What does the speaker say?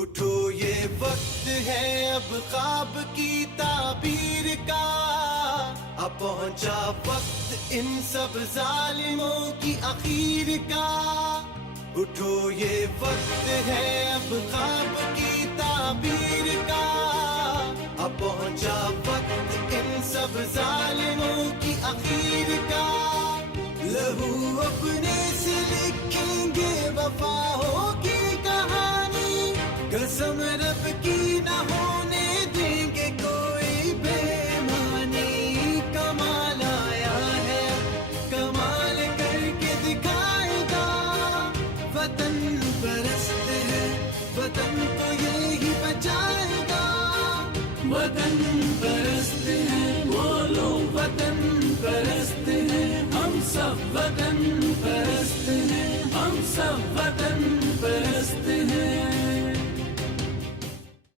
اٹھو یہ وقت ہے اب خواب کی تعبیر کا، اب پہنچا وقت ان سب ظالموں کی اخیر کا. اٹھو یہ وقت ہے اب خواب کی تعبیر کا، اب پہنچا وقت ان سب ظالموں کی اخیر کا. لہو اپنے